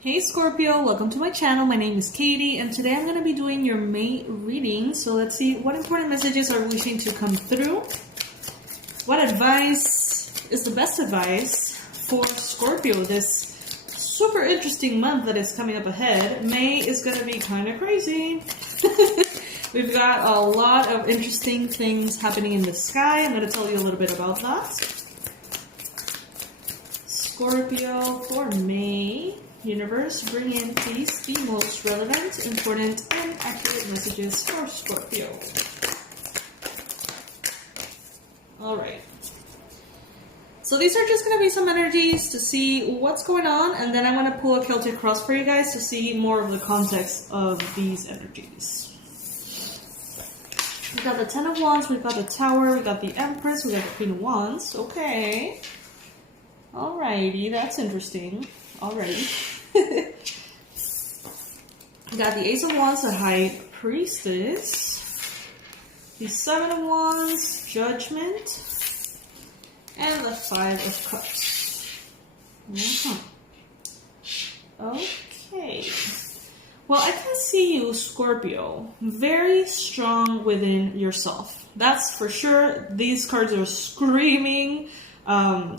Hey Scorpio, welcome to my channel. My name is Katie and today I'm going to be doing your May reading. So let's see what important messages are wishing to come through. What advice is the best advice for Scorpio this super interesting month that is coming up ahead? May is going to be kind of crazy. We've got a lot of interesting things happening in the sky. I'm going to tell you a little bit about that. Scorpio for May. Universe, bring in, please, the most relevant, important, and accurate messages for Scorpio. Alright. So these are just going to be some energies to see what's going on, and then I'm going to pull a Celtic cross for you guys to see more of the context of these energies. We got the Ten of Wands, we've got the Tower, we got the Empress, we got the Queen of Wands. Okay. Alrighty, that's interesting. Alrighty. We got the Ace of Wands, the High Priestess, the Seven of Wands, Judgment, and the Five of Cups. Okay. Well, I can see you, Scorpio, very strong within yourself. That's for sure. These cards are screaming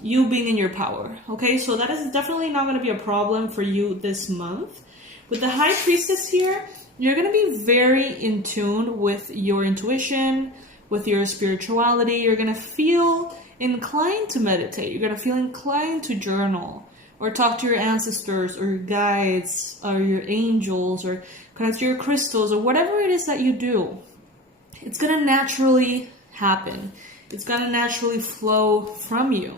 you being in your power. Okay, so that is definitely not going to be a problem for you this month. With the High Priestess here, you're going to be very in tune with your intuition, with your spirituality. You're going to feel inclined to meditate. You're going to feel inclined to journal or talk to your ancestors or your guides or your angels or connect to your crystals or whatever it is that you do. It's going to naturally happen. It's going to naturally flow from you.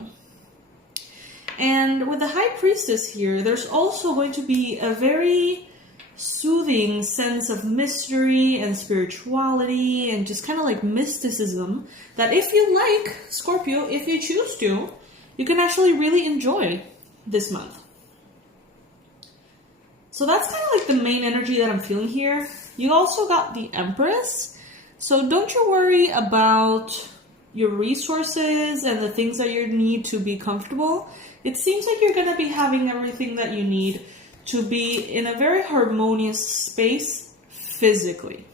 And with the High Priestess here, there's also going to be a very soothing sense of mystery and spirituality and just kind of like mysticism that if you like, Scorpio, if you choose to, you can actually really enjoy this month. So that's kind of like the main energy that I'm feeling here. You also got the Empress. So don't you worry about your resources and the things that you need to be comfortable. It seems like you're going to be having everything that you need to be in a very harmonious space physically.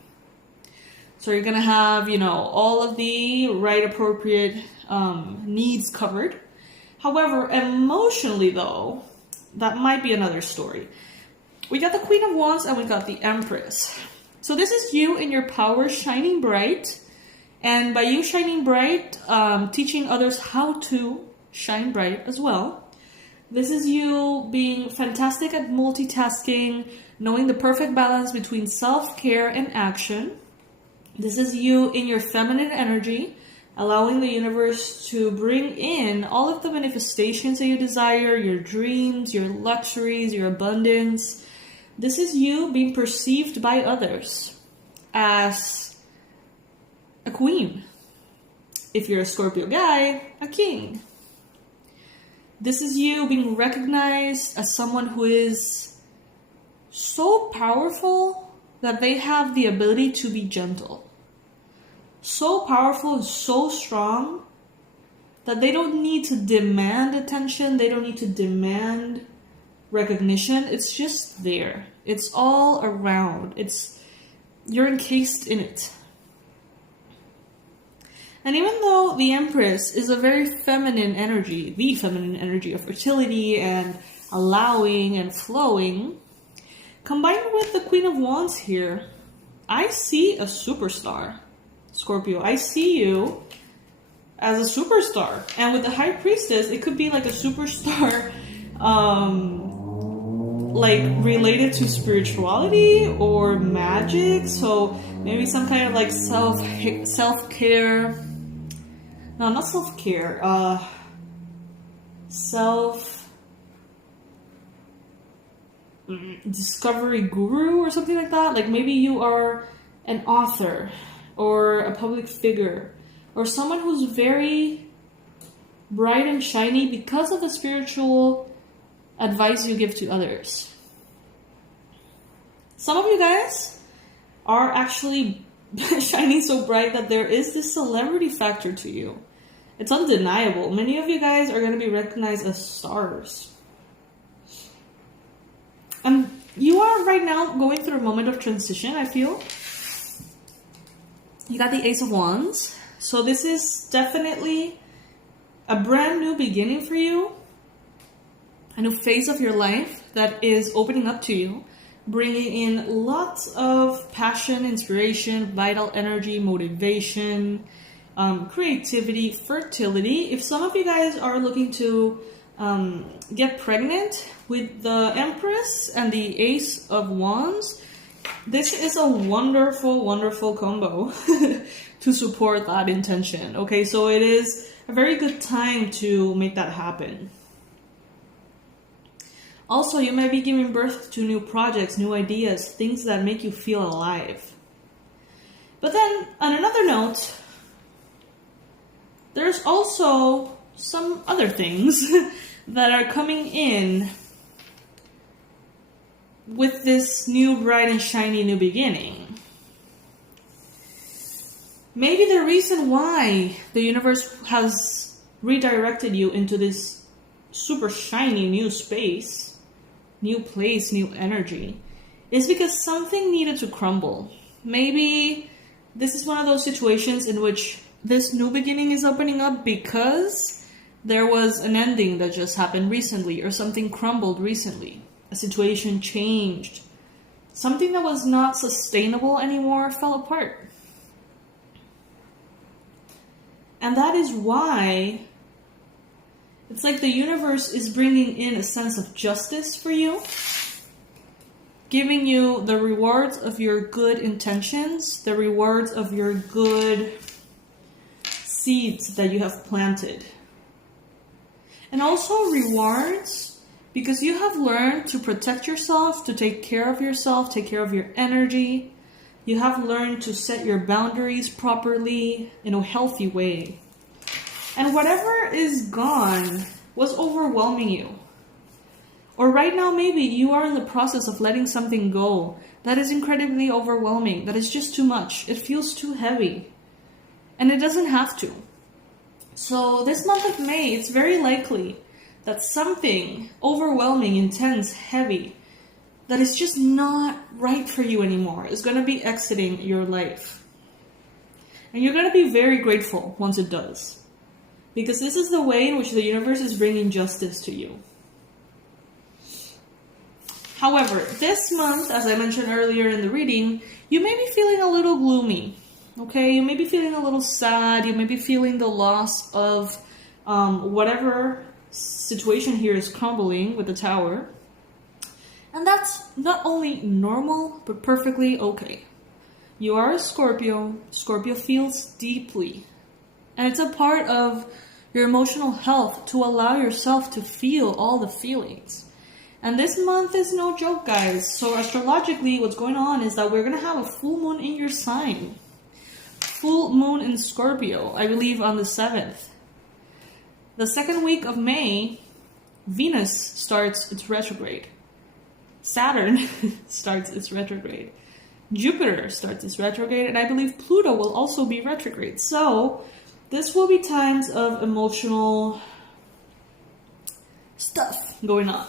So you're going to have, all of the right appropriate needs covered. However, emotionally though, that might be another story. We got the Queen of Wands and we got the Empress. So this is you in your power shining bright. And by you shining bright, teaching others how to shine bright as well. This is you being fantastic at multitasking, knowing the perfect balance between self-care and action. This is you in your feminine energy, allowing the universe to bring in all of the manifestations that you desire, your dreams, your luxuries, your abundance. This is you being perceived by others as a queen. If you're a Scorpio guy, a king. This is you being recognized as someone who is so powerful that they have the ability to be gentle. So powerful and so strong that they don't need to demand attention. They don't need to demand recognition. It's just there. It's all around. You're encased in it. And even though the Empress is a very feminine energy, the feminine energy of fertility and allowing and flowing, combined with the Queen of Wands here, I see a superstar, Scorpio. I see you as a superstar. And with the High Priestess, it could be like a superstar like related to spirituality or magic. So maybe some kind of like self-care. No, not self-care. Discovery guru or something like that. Like maybe you are an author or a public figure or someone who's very bright and shiny because of the spiritual advice you give to others. Some of you guys are actually shining so bright that there is this celebrity factor to you. It's undeniable. Many of you guys are going to be recognized as stars. right now going through a moment of transition, I feel. You got the Ace of Wands. So this is definitely a brand new beginning for you. A new phase of your life that is opening up to you, bringing in lots of passion, inspiration, vital energy, motivation, creativity, fertility. If some of you guys are looking to get pregnant with the Empress and the Ace of Wands, this is a wonderful, wonderful combo to support that intention. Okay, so it is a very good time to make that happen. Also, you might be giving birth to new projects, new ideas, things that make you feel alive. But then, on another note, there's also some other things that are coming in with this new bright and shiny new beginning. Maybe the reason why the universe has redirected you into this super shiny new space, new place, new energy, is because something needed to crumble. Maybe this is one of those situations in which this new beginning is opening up because there was an ending that just happened recently, or something crumbled recently. A situation changed. Something that was not sustainable anymore fell apart. And that is why it's like the universe is bringing in a sense of justice for you, giving you the rewards of your good intentions, the rewards of your good seeds that you have planted. And also rewards because you have learned to protect yourself, to take care of yourself, take care of your energy. You have learned to set your boundaries properly in a healthy way. And whatever is gone was overwhelming you. Or right now, maybe you are in the process of letting something go that is incredibly overwhelming, that is just too much. It feels too heavy. And it doesn't have to. So this month of May, it's very likely that something overwhelming, intense, heavy, that is just not right for you anymore is going to be exiting your life. And you're going to be very grateful once it does. Because this is the way in which the universe is bringing justice to you. However, this month, as I mentioned earlier in the reading, you may be feeling a little gloomy. Okay, you may be feeling a little sad. You may be feeling the loss of whatever situation here is crumbling with the Tower. And that's not only normal, but perfectly okay. You are a Scorpio. Scorpio feels deeply. And it's a part of your emotional health to allow yourself to feel all the feelings. And this month is no joke, guys. So astrologically, what's going on is that we're going to have a full moon in your sign. Full moon in Scorpio, I believe on the 7th. The second week of May, Venus starts its retrograde. Saturn starts its retrograde. Jupiter starts its retrograde, and I believe Pluto will also be retrograde. So this will be times of emotional stuff going on.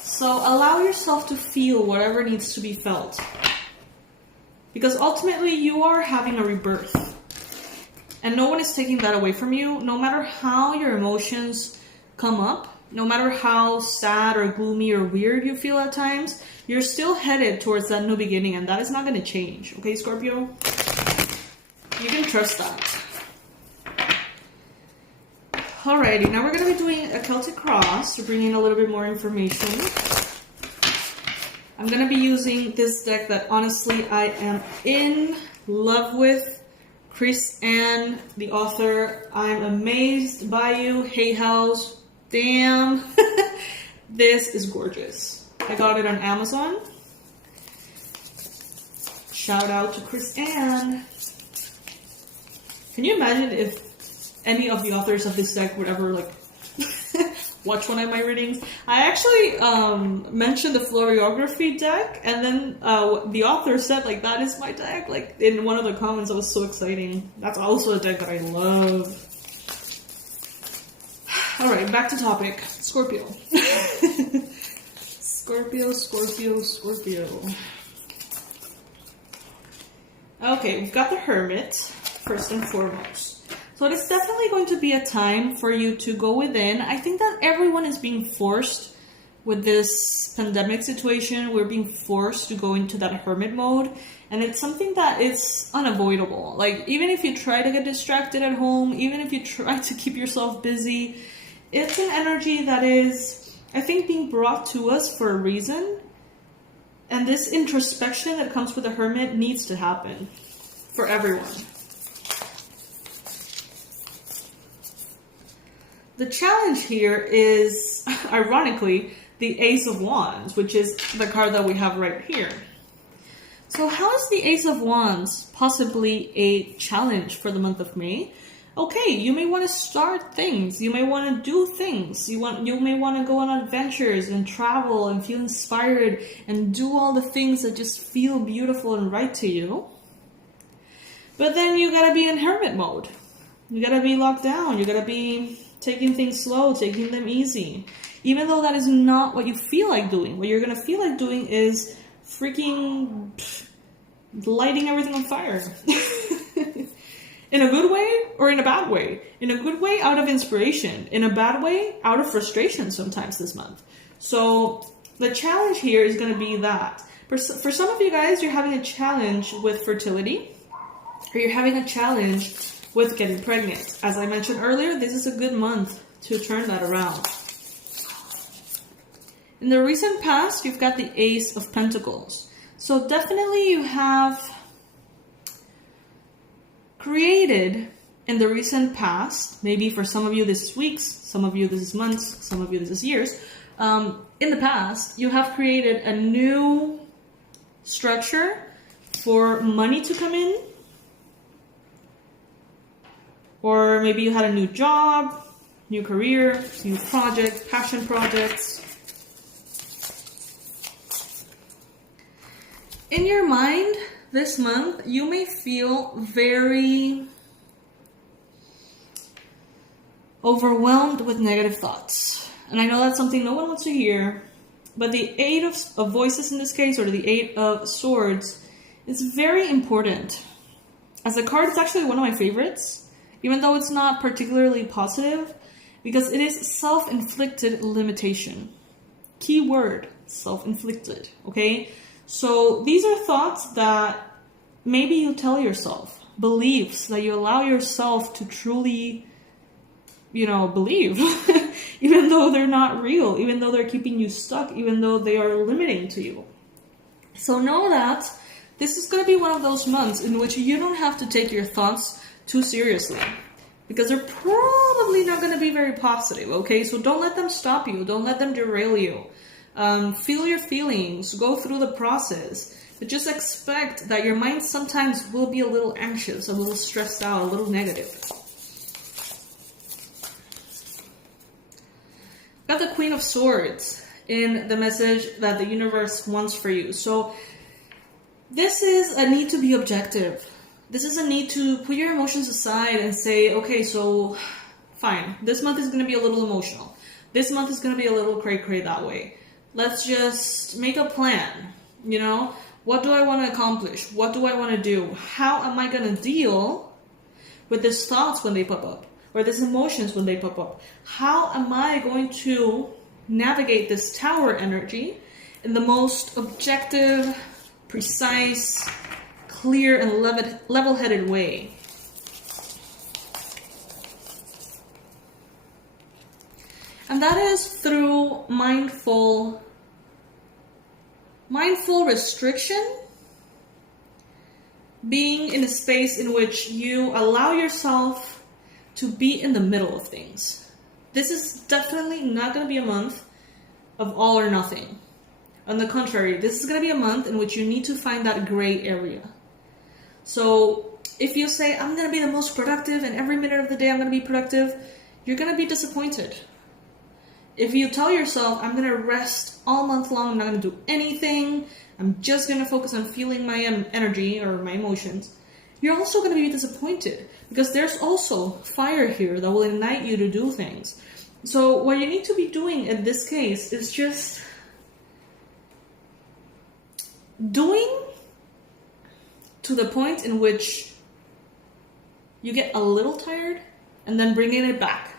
So allow yourself to feel whatever needs to be felt. Because ultimately you are having a rebirth. And no one is taking that away from you. No matter how your emotions come up, no matter how sad or gloomy or weird you feel at times, you're still headed towards that new beginning, and that is not going to change. Okay, Scorpio? You can trust that. Alrighty, now we're going to be doing a Celtic cross to bring in a little bit more information. I'm going to be using this deck that honestly I am in love with. Chris Ann, the author, I'm amazed by you. Hay House, damn. This is gorgeous. I got it on Amazon. Shout out to Chris Ann. Can you imagine if any of the authors of this deck would ever watch one of my readings? I actually mentioned the Floriography deck, and then the author said that is my deck. In one of the comments, that was so exciting. That's also a deck that I love. All right, back to topic. Scorpio. Scorpio, Scorpio, Scorpio. Okay, we've got the Hermit, first and foremost. So it is definitely going to be a time for you to go within. I think that everyone is being forced with this pandemic situation. We're being forced to go into that hermit mode. And it's something that is unavoidable. Like, even if you try to get distracted at home, even if you try to keep yourself busy, it's an energy that is, I think, being brought to us for a reason. And this introspection that comes with a hermit needs to happen for everyone. The challenge here is, ironically, the Ace of Wands, which is the card that we have right here. So how is the Ace of Wands possibly a challenge for the month of May? Okay, you may want to start things. You may want to do things. You may want to go on adventures and travel and feel inspired and do all the things that just feel beautiful and right to you. But then you gotta be in hermit mode. You gotta be locked down. You gotta be taking things slow, taking them easy. Even though that is not what you feel like doing. What you're gonna feel like doing is freaking lighting everything on fire. In a good way or in a bad way? In a good way, out of inspiration. In a bad way, out of frustration sometimes this month. So the challenge here is going to be that. For some of you guys, you're having a challenge with fertility, or you're having a challenge with getting pregnant. As I mentioned earlier, this is a good month to turn that around. In the recent past, you've got the Ace of Pentacles. So definitely you have created in the recent past, maybe for some of you this is weeks, some of you this is months, some of you this is years, in the past, you have created a new structure for money to come in, or maybe you had a new job, new career, new project, passion projects. In your mind, this month, you may feel very overwhelmed with negative thoughts. And I know that's something no one wants to hear, but the Eight of Voices in this case, or the Eight of Swords, is very important. As a card, it's actually one of my favorites, even though it's not particularly positive, because it is self-inflicted limitation. Key word, self-inflicted, okay? So these are thoughts that maybe you tell yourself, beliefs that you allow yourself to truly, believe, even though they're not real, even though they're keeping you stuck, even though they are limiting to you. So know that this is going to be one of those months in which you don't have to take your thoughts too seriously, because they're probably not going to be very positive, okay? So don't let them stop you. Don't let them derail you. Feel your feelings, go through the process, but just expect that your mind sometimes will be a little anxious, a little stressed out, a little negative. Got the Queen of Swords in the message that the universe wants for you. So this is a need to be objective. This is a need to put your emotions aside and say, okay, so fine, this month is going to be a little emotional. This month is going to be a little cray-cray that way. Let's just make a plan, What do I want to accomplish? What do I want to do? How am I going to deal with these thoughts when they pop up? Or these emotions when they pop up? How am I going to navigate this tower energy in the most objective, precise, clear, and level-headed way? And that is through mindful restriction, being in a space in which you allow yourself to be in the middle of things. This is definitely not going to be a month of all or nothing. On the contrary, this is going to be a month in which you need to find that gray area. So if you say, I'm going to be the most productive and every minute of the day I'm going to be productive, you're going to be disappointed. If you tell yourself, I'm going to rest all month long, I'm not going to do anything, I'm just going to focus on feeling my energy or my emotions, you're also going to be disappointed, because there's also fire here that will ignite you to do things. So what you need to be doing in this case is just doing to the point in which you get a little tired and then bringing it back.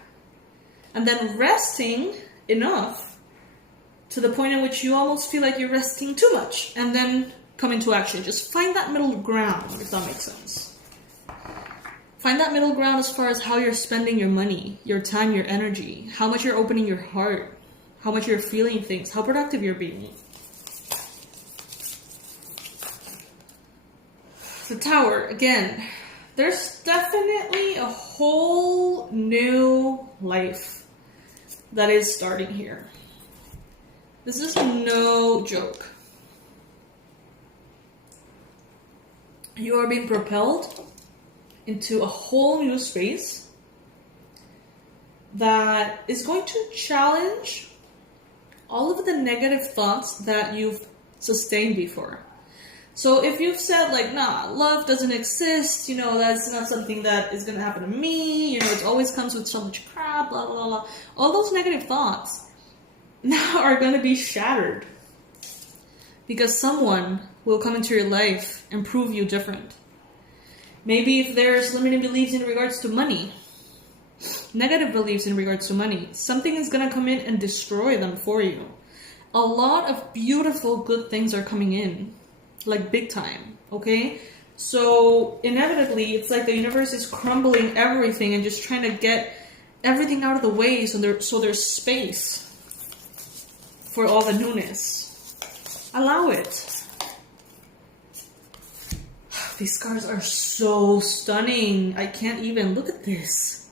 And then resting enough to the point in which you almost feel like you're resting too much and then come into action. Just find that middle ground, if that makes sense. Find that middle ground as far as how you're spending your money, your time, your energy, how much you're opening your heart, how much you're feeling things, how productive you're being. The Tower, again, there's definitely a whole new life that is starting here. This is no joke. You are being propelled into a whole new space that is going to challenge all of the negative thoughts that you've sustained before. So if you've said like, nah, love doesn't exist, that's not something that is going to happen to me, it always comes with so much crap, blah, blah, blah. All those negative thoughts now are going to be shattered because someone will come into your life and prove you different. Maybe if there's limiting beliefs in regards to money, negative beliefs in regards to money, something is going to come in and destroy them for you. A lot of beautiful, good things are coming in, like big time, okay? So inevitably, it's like the universe is crumbling everything and just trying to get everything out of the way so there's space for all the newness. Allow it. These cards are so stunning. I can't even look at this.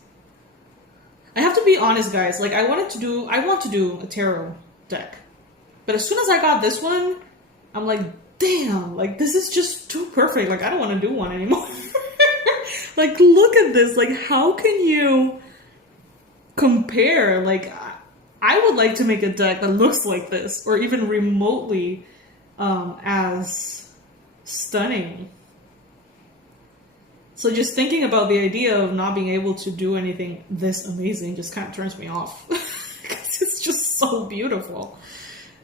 I have to be honest, guys. Like, I want to do a tarot deck. But as soon as I got this one, I'm like, damn, like, this is just too perfect. Like, I don't want to do one anymore. Like, look at this. Like, how can you compare? Like, I would like to make a deck that looks like this, or even remotely as stunning. So just thinking about the idea of not being able to do anything this amazing just kind of turns me off. Because it's just so beautiful.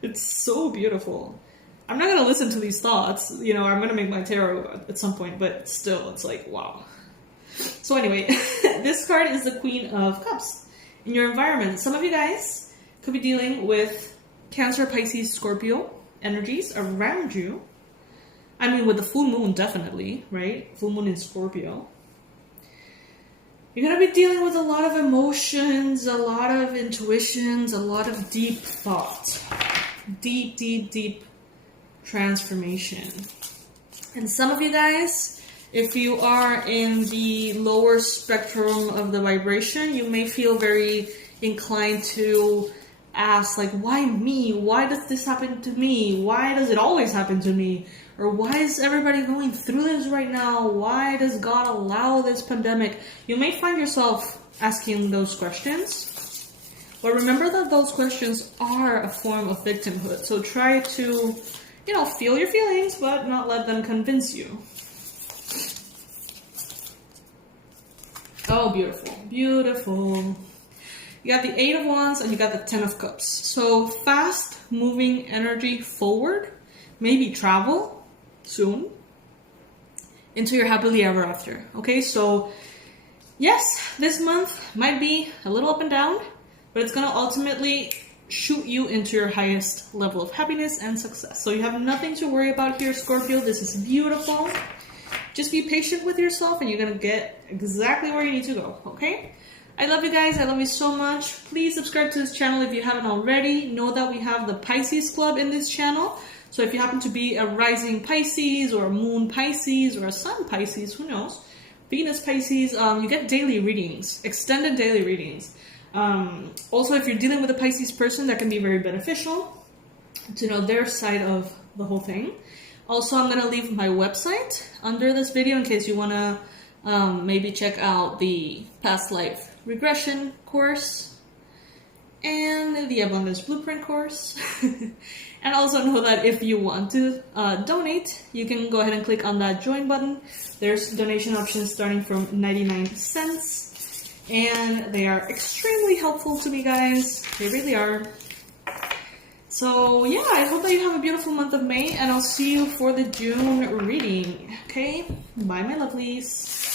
It's so beautiful. I'm not going to listen to these thoughts. I'm going to make my tarot at some point, but still, it's like, wow. So anyway, this card is the Queen of Cups. In your environment, some of you guys could be dealing with Cancer, Pisces, Scorpio energies around you. I mean, with the full moon, definitely, right? Full moon in Scorpio. You're going to be dealing with a lot of emotions, a lot of intuitions, a lot of deep thought. Deep, deep, deep transformation. And some of you guys, if you are in the lower spectrum of the vibration, you may feel very inclined to ask, like, why me? Why does this happen to me? Why does it always happen to me? Or why is everybody going through this right now? Why does God allow this pandemic? You may find yourself asking those questions. But remember that those questions are a form of victimhood. So try to, feel your feelings, but not let them convince you. Oh, beautiful. Beautiful. You got the 8 of Wands and you got the 10 of Cups. So fast moving energy forward. Maybe travel soon into your happily ever after. Okay, so yes, this month might be a little up and down, but it's going to ultimately shoot you into your highest level of happiness and success. So you have nothing to worry about here, Scorpio. This is beautiful. Just be patient with yourself and you're going to get exactly where you need to go, okay? I love you guys. I love you so much. Please subscribe to this channel if you haven't already. Know that we have the Pisces Club in this channel. So if you happen to be a rising Pisces or a moon Pisces or a sun Pisces, who knows, Venus Pisces, you get daily readings, extended daily readings. Also, if you're dealing with a Pisces person, that can be very beneficial to know their side of the whole thing. Also, I'm going to leave my website under this video in case you want to maybe check out the past life regression course and the abundance blueprint course. And also know that if you want to donate, you can go ahead and click on that join button. There's donation options starting from 99 cents. And they are extremely helpful to me, guys. They really are. So yeah, I hope that you have a beautiful month of May, and I'll see you for the June reading. Okay, bye my lovelies.